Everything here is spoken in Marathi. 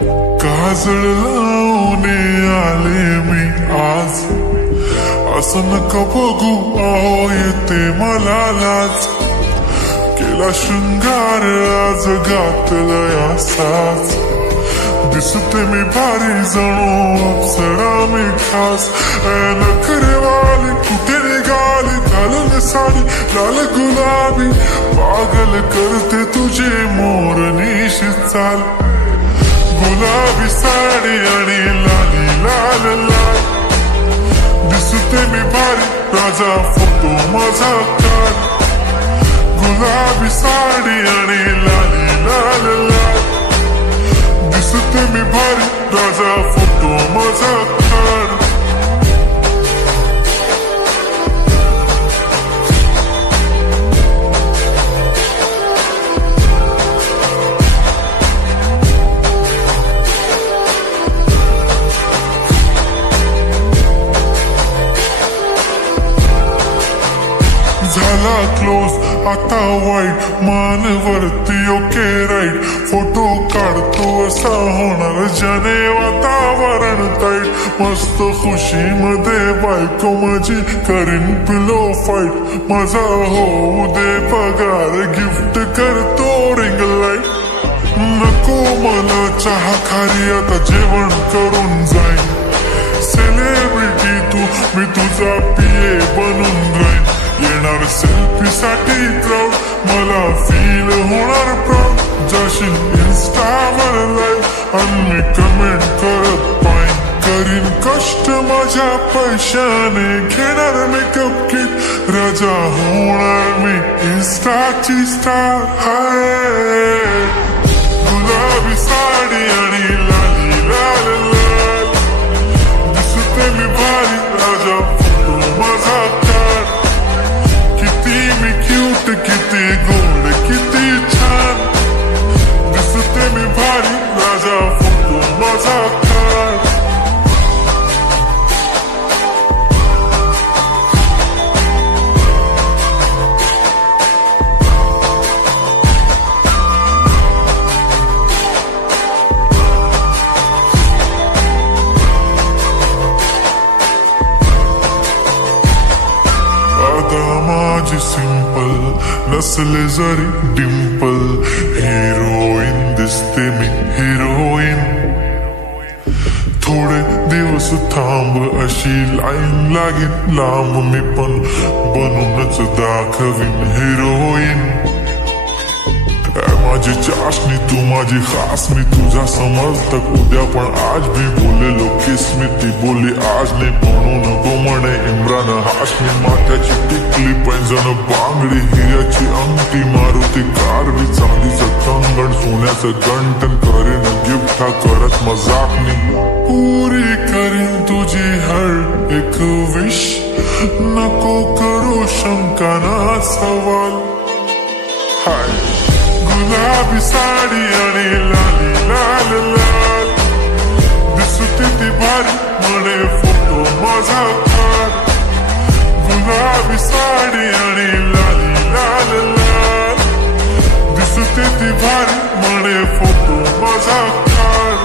काजळ लावून आले मी आज, असं नका बघू अहो येते मला लाज. केला शृंगार आज घातलाय असाच, दिसते मी भारी जणू अप्सरा मी खास. नखरेवाली कुठे निघाली घालून साडी लाल गुलाबी, पागल करते तुझे मोरनीशी चाल. गुलाबी साडी आणि लाली लाल लाल, दिसते मी भारी राजा फोटो माझा काढ. गुलाबी साडी आणि लाली लाल लाल, दिसते मी भारी राजा फोटो माझा काढ. झाला क्लोज आता वाईट, मान वरती ओके राईट. फोटो काढतो असा होणार ज्याने वातावरण ताईट. मस्त खुशी मध्ये बायको माझी करीन पिलो फाईट. माझा होऊ दे पगार गिफ्ट करतो रिंग लाईट. नको मला चहा खारी आता जेवण करून जाईन. सेलिब्रिटी तू मी तुझा पिये बनून राहीन. येणार सेल्फी साठी क्राऊड, मला फील होणार प्राऊड. जाशील इन्स्टावर लाईव्ह आणि मी कमेंट करत पाईन. करीन कष्ट माझ्या पैशाने, घेणार मेकअप किट. राजा होणार मी इन्स्टाची स्टार. हाय गुलाबी साडी आणि लाली लाल लाल, दिसते मी भारी राजा फोटो माझा काढ. किती क्यूट किती गोड किती छान, दिसते मी भारी राजा फोटो माझा काढ. माझी सिंपल नसले जरी डिंपल, हिरोईन दिसते मी हिरोईन. थोडे दिवस थांब अशी लाईन लागेल लांब, मी पण बनूनच दाखवीन हिरोईन. माझी चाशनी तू माझी खास, मी तुझा समर्थक उद्या पण आज भी बोलेलो किस मी. ती बोली आज नाही म्हणून गो म्हणे इम्रान हाशमी. माथ्याची टिकली पैंजण बांगडी, हिऱ्याची अंगठी मारुती कारवी. चांदीचं कंगण सोन्याचं गंटन, करीन गिफ्ट हा करत मजाकनी. पुरी करीन तुझी हर एक विश, नको करू शंका ना सवाल. हाय गुलाबी साडी आणि लाली लाल लाल, दिसते ती भारी म्हणे फोटो माझा काढ. गुलाबी साडी आणि लाली लाल लाल, दिसते ती भारी म्हणे फोटो माझा काढ.